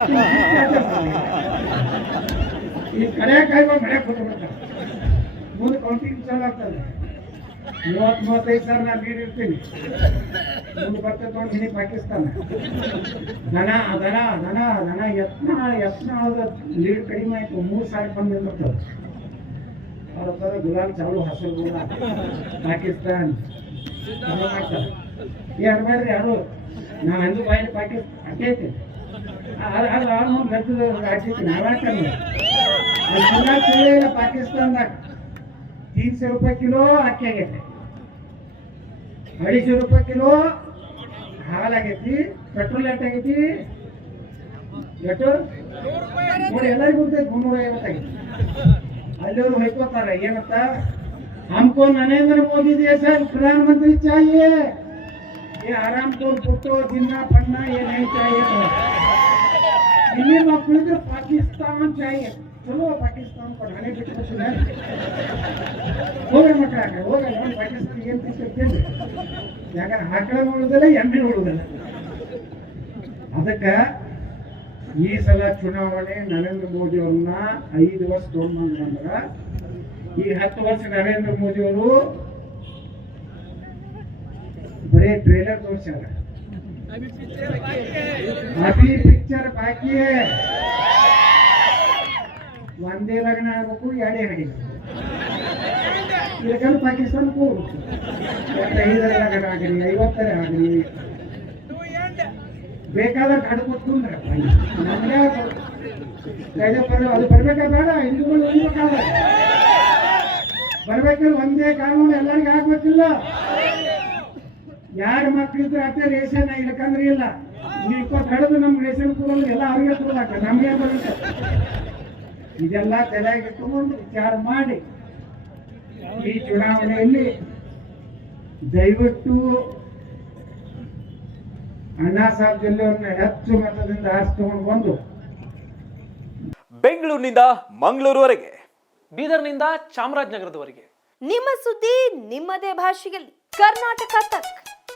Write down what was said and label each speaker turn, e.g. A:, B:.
A: ಈ ಕಡೆ ಕಾಯ್ಬ ಮಳೆ ಕೂತ್ಬಿಡ್ತಾರೆ ಮುಂದೆ ಕೌಂಟಿಂಗ್ ಚಾಲು ಆಗ್ತದೆ ಮೂವತ್ತು ಮೂವತ್ತೈದು ಸಾವಿರ ನಾನು ಲೀಡ್ ಇರ್ತೀನಿ. ಮುಂದೆ ಬರ್ತದೆ ನೋಡಿ ಪಾಕಿಸ್ತಾನ. ದನ ದನ ದನ ದನ, ಯತ್ನ ಯತ್ನಾಳದ ಲೀಡ್ ಕಡಿಮೆ ಆಯ್ತು. ಮೂರು ಸಾವಿರ ಬಂದು ಬರ್ತದೆ ಅವ್ರ ಗುಲಾಬ್ ಚಾಲು ಹಸಿರು ಗುಲಾಬ್ ಪಾಕಿಸ್ತಾನ್. ಮಾಡ್ತಾರೆ. ಅನ್ಬೇಡ್ರಿ ಯಾರು? ನಾನು ಅಂದು ಬಾಯಲ್ಲಿ ಪಾಕಿಸ್ತಾನ ಅಡ್ಡೇ ಪಾಕಿಸ್ತಾನದಾಗ. ತೀನ್ಸೆ ರೂಪಾಯಿ ಕಿಲೋ, ಅಕ್ಕಿ ಆಗೈತಿ. ಅಡಿಸು ರೂಪಾಯಿ ಕಿಲೋ ಹಾಲಾಗೈತಿ ಪೆಟ್ರೋಲ್ ಎಟ್ ಆಗೈತಿ. ನೋಡಿ, ಎಲ್ಲರಿಗೂ ಗೊತ್ತೈತಿ, ಮುನ್ನೂರ ಆಗಿದೆ ಅಲ್ಲಿಯವರು ಹೊಯ್ಕೋತಾರೆ, ಏನಂತ? ಹಮ್ಕೋ ನರೇಂದ್ರ ಮೋದಿ ದೇಶ ಪ್ರಧಾನಮಂತ್ರಿ ಚಾಹಿಯೇ ಏ ಆರಾಮ್ ತಗೊಂಡು ಪುಟ್ಟು ದಿನ ಪಣ್ಣ ಏನ್ ಐತಾ ಏನು ಇಲ್ಲಿ ಪಾಕಿಸ್ತಾನ್ ಚಾಯ್ ಚಲೋ ಪಾಕಿಸ್ತಾನ್ ಕೊಡ, ಹಣೆ ಬಿಟ್ಟು ಕೊಡ್ತೀನಿ ಹೋಗ ಮಕ್ಕಳ ಹೋಗ ಪಾಕಿಸ್ತಾನ ಏನ್ ತಿಂತಿರ್ತೇನೆ ಯಾಕಂದ್ರೆ ಆಕಳ ಉಳಿದಲ್ಲ ಎಮ್ಮೆ ಉಳಿದಲ್ಲ. ಅದಕ್ಕ ಈ ಸಲ ಚುನಾವಣೆ ನರೇಂದ್ರ ಮೋದಿ ಅವ್ರನ್ನ ಐದು ವರ್ಷ ತೊಗೊಂಡ್ಬಂದ್ರ ಈ ಹತ್ತು ವರ್ಷ ನರೇಂದ್ರ ಮೋದಿ ಅವರು ಬರೀ ಟ್ರೇಲರ್ ತೋರಿಸ್ಯಾರ. ಅಭಿ ಪಿಕ್ಚರ್ ಬಾಕಿ. ಒಂದೇ ಲಗ್ನ ಆಗ್ಬೇಕು, ಎರಡೇ ಹಡಿಬೇಕು ಇದಕ್ಕೆಲ್ಲ ಪಾಕಿಸ್ತಾನಕ್ಕೂ ಐದರ ಲಗ್ನ ಆಗಲಿ, ಐವತ್ತರ ಆಗಲಿ. ಬೇಕಾದ ಕಡು ಕೊಟ್ಕೊಂಡ್ರೆ ನಮ್ಗೆ ಅದು ಬರ್ಬೇಕಾ ಬೇಡ? ಹಿಂದೂಗಳು ಬರ್ಬೇಕಾದ್ರೆ ಒಂದೇ ಕಾನೂನು ಎಲ್ಲರಿಗೂ ಆಗ್ಬೇಕಿಲ್ಲ. ಯಾರ ಮಕ್ಳಿದ್ರು ಅಷ್ಟೇ ರೇಷನ್ ಇಲ್ಲಕಂದ್ರೆ ಇಲ್ಲ. ನೀವು ಕಳೆದು ನಮ್ಗೆ ರೇಷನ್ ಕೊಡೋದು ಎಲ್ಲ ಅವ್ರಿಗೆ ಕೊಡಲಾಕ ನಮಗೆ ಬರುತ್ತೆ? ಇದೆಲ್ಲ ತಲೆಯಾಗಿ ಇಟ್ಟುಕೊಂಡು ವಿಚಾರ ಮಾಡಿ. ಈ ಚುನಾವಣೆಯಲ್ಲಿ ದಯವಿಟ್ಟು ಅಣ್ಣಾ ಸಾಹೇಬ್ ಜಿಲ್ಲೆಯವ್ರನ್ನ ಹೆಚ್ಚು ಮತದಿಂದ ಆರಿಸಿ ತಗೊಂಡು ಬಂದು.
B: ಬೆಂಗಳೂರಿನಿಂದ ಮಂಗಳೂರುವರೆಗೆ
C: ಬೀದರ್ನಿಂದ ಚಾಮರಾಜನಗರದವರೆಗೆ.
D: ನಿಮ್ಮ ಸುದ್ದಿ ನಿಮ್ಮದೇ ಭಾಷೆಯಲ್ಲಿ. ಕರ್ನಾಟಕ ತಕ್.